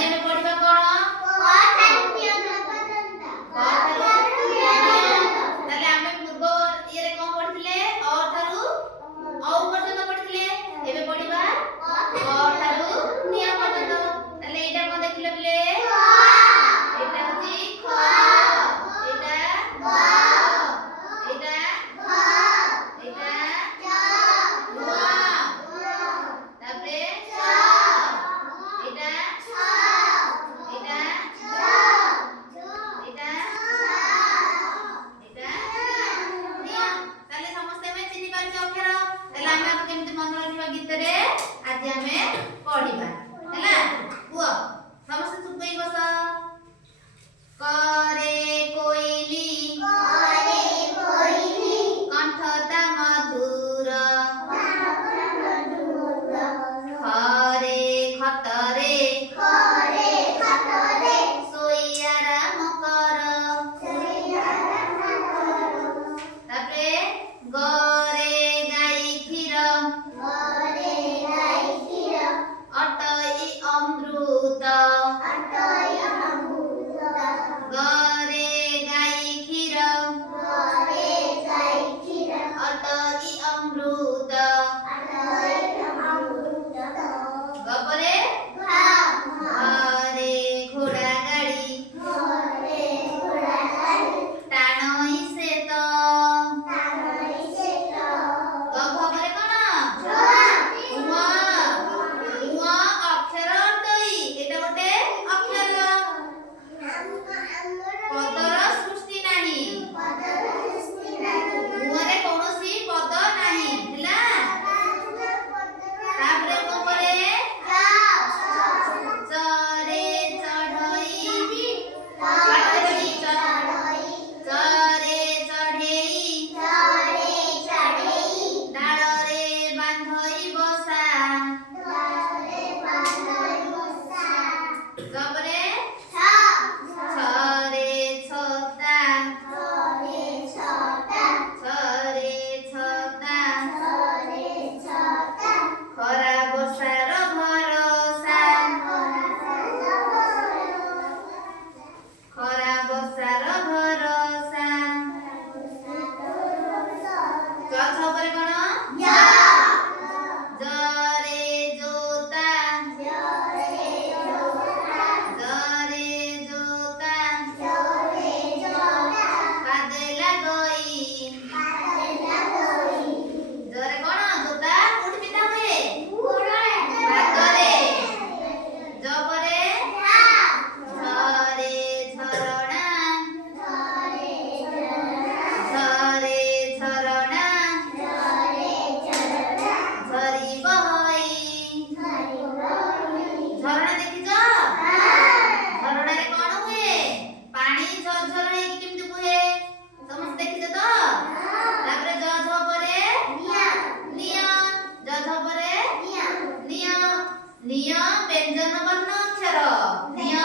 आज हमें पढ़िबा कोन ताले हमें पूर्व ये रे कोन पढ़िले अ थारु औ पर्यंत पढ़िले एबे पढ़िबा क थारु निया पर्यंत ताले एटा कोन देखिले बिले एटा होची ख एटा ग एटा घ एटा च तापरे च एटा छ एटा ज एटा एटा निया ताले समस्त में चिन्हि पारछ अक्षर ताले हम केमति मन रखिबा गीत रे आज हमें पढ़िबा हैला हुआ समस्त चुप होई बस करे कोइली कंठता मधुर खरे खतरे सोइयारा मकर तापरे गरे गाई खीर अटई अमृत गरे गाई खीर अटई अमृत गपरे घरे घोड़ा गाड़ी टाणई सेत गपरे कोन उमा उमा अक्षर अटई एटा गोटे अक्षर पदर सृष्टि नाही उमारे कोनोसी पद नाही हैला तापरे गपरे चरे चढ़ई चरे चढ़ेई डालरे बांधई बसा गपरे छरे छता छरे छता खरा बसार भरोसा खरा बसार भरोसा चौथा परे कोन जरे जोता जरे जोता कादेला गई जरे कोन जोता कोठी पिता हुए भागरे जपरे झरे झरणा झरे झरणा झरी बहई झरणा देखिछ झरणा रे कोन हुए पानी झरझर हे कि केमति हुए समस्त देखिछ तो तापरे ज झ परे निया ज झ परे निया निया व्यंजन वर्ण अक्षर निया